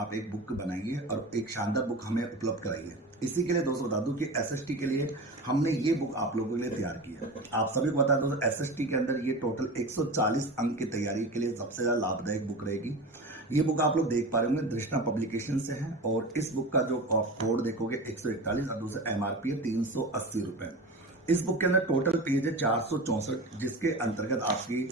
आप एक बुक बनाइए और एक शानदार बुक हमें उपलब्ध कराइए। इसी के लिए दोस्तों बता दूं कि एसएसटी के लिए हमने ये बुक आप लोगों के लिए तैयार की है। आप सभी को बता दो एसएसटी के अंदर ये टोटल 140 अंक की तैयारी के लिए सबसे ज्यादा लाभदायक बुक रहेगी। ये बुक आप लोग देख पा रहे होंगे दृष्टा पब्लिकेशन से है और इस बुक का जो कोड देखोगे 141 और दूसरा एमआरपी है 380 रुपए। इस बुक के अंदर टोटल पेज है 464, जिसके अंतर्गत आपकी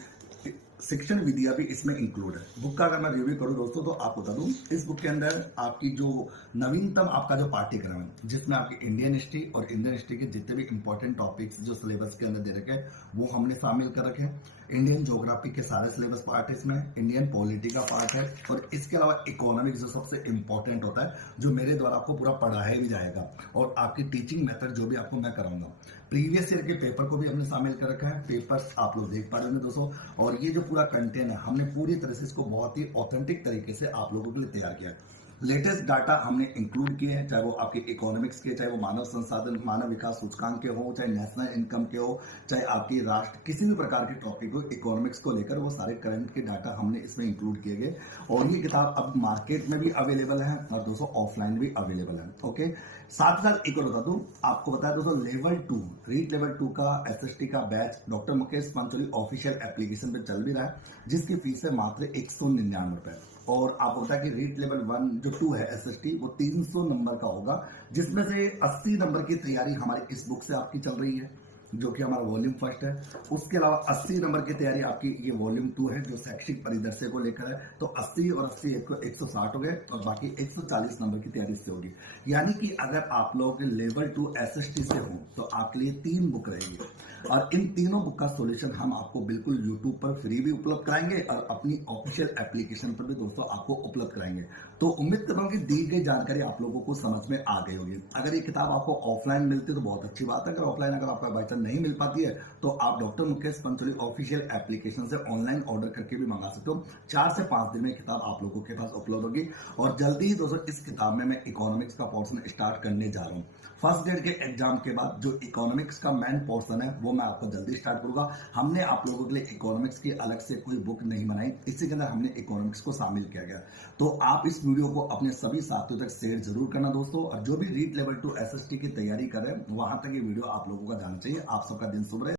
शिक्षण विधियां भी इसमें इंक्लूड है। बुक का अगर मैं रिव्यू करूं दोस्तों तो आपको बता दूं इस बुक के अंदर आपकी जो नवीनतम आपका जो पाठ्यक्रम है जिसमें आपकी इंडियन हिस्ट्री और इंडियन हिस्ट्री के जितने भी इंपॉर्टेंट टॉपिक्स जो सिलेबस के अंदर दे रखे हैं वो हमने शामिल कर रखे हैं। इंडियन ज्योग्राफी के सारे सिलेबस पार्ट इसमें, इंडियन पॉलिटी का पार्ट है और इसके अलावा इकोनॉमिक्स जो सबसे इंपॉर्टेंट होता है जो मेरे द्वारा आपको पूरा पढ़ाया भी जाएगा और आपकी टीचिंग मेथड जो भी आपको मैं कराऊंगा। प्रीवियस ईयर के पेपर को भी हमने शामिल कर रखा है। पेपर्स आप लोग देख पा रहे हैं दोस्तों और ये जो पूरा कंटेंट है हमने पूरी तरह से इसको बहुत ही ऑथेंटिक तरीके से आप लोगों के लिए तैयार किया है। लेटेस्ट डाटा हमने इंक्लूड किए हैं, चाहे वो आपके इकोनॉमिक्स के, चाहे वो मानव संसाधन मानव विकास सूचकांक के हो, चाहे नेशनल इनकम के हो, चाहे आपकी राष्ट्र किसी भी प्रकार के टॉपिक हो इकोनॉमिक्स को लेकर वो सारे करंट के डाटा हमने इसमें इंक्लूड किए गए और ये किताब अब मार्केट में भी अवेलेबल है और दोस्तों ऑफलाइन भी अवेलेबल है। ओके, साथ ही साथ एक और बता दूं आपको, बताया दोस्तों लेवल 2 रीट लेवल 2 का एसएसटी का batch doctor Mukesh Pancholi official application पे चल भी रहा है, जिसकी फीस है मात्र 199 रुपए। और आपको पता है कि रीट लेवल 1 जो 2 है एसएसटी वो 300 नंबर का होगा, जिसमें से 80 नंबर की तैयारी हमारी इस बुक से आपकी चल रही है जो कि हमारा वॉल्यूम फर्स्ट है। उसके अलावा 80 नंबर की तैयारी आपकी ये वॉल्यूम 2 है जो शैक्षिक परिदृश्य को लेकर है। तो 80 और 80 160 हो गए और बाकी 140 नंबर की तैयारी इससे होगी। यानी कि अगर आप लोग लेवल 2 एसएसटी से हो तो आपके लिए 3 बुक रहेगी और इन तीनों बुक का सॉल्यूशन हम आपको बिल्कुल यूट्यूब पर फ्री भी उपलब्ध कराएंगे और अपनी ऑफिशियल एप्लीकेशन पर भी दोस्तों आपको उपलब्ध कराएंगे। तो उम्मीद कर रहा हूं कि दी गई जानकारी आप लोगों को समझ में आ गई होगी। अगर ये किताब आपको ऑफलाइन मिलती है तो बहुत अच्छी बात है, अगर ऑफलाइन अगर आपका बाई चांस नहीं मिल पाती है तो आप doctor Mukesh Pancholi official application से ऑनलाइन ऑर्डर करके भी मंगा सकते हो। 4 से 5 दिन में किताब आप लोगों के पास उपलब्ध होगी और जल्दी ही दोस्तों इस किताब में मैं इकोनॉमिक्स का पोर्शन स्टार्ट करने जा रहा हूँ। फर्स्ट ग्रेड के एग्जाम के बाद जो इकोनॉमिक्स का मेन पोर्शन है वो मैं आपको जल्दी स्टार्ट करूंगा। हमने आप लोगों के लिए इकोनॉमिक्स की अलग से कोई बुक नहीं बनाई, इसी के अंदर हमने इकोनॉमिक्स को शामिल किया गया। तो आप इस वीडियो को अपने सभी साथियों तक शेयर जरूर करना दोस्तों, और जो भी रीट लेवल 2 एसएसटी की तैयारी कर रहे हैं वहां तक ये वीडियो आप लोगों का जाना चाहिए। आप सबका दिन शुभ रहे।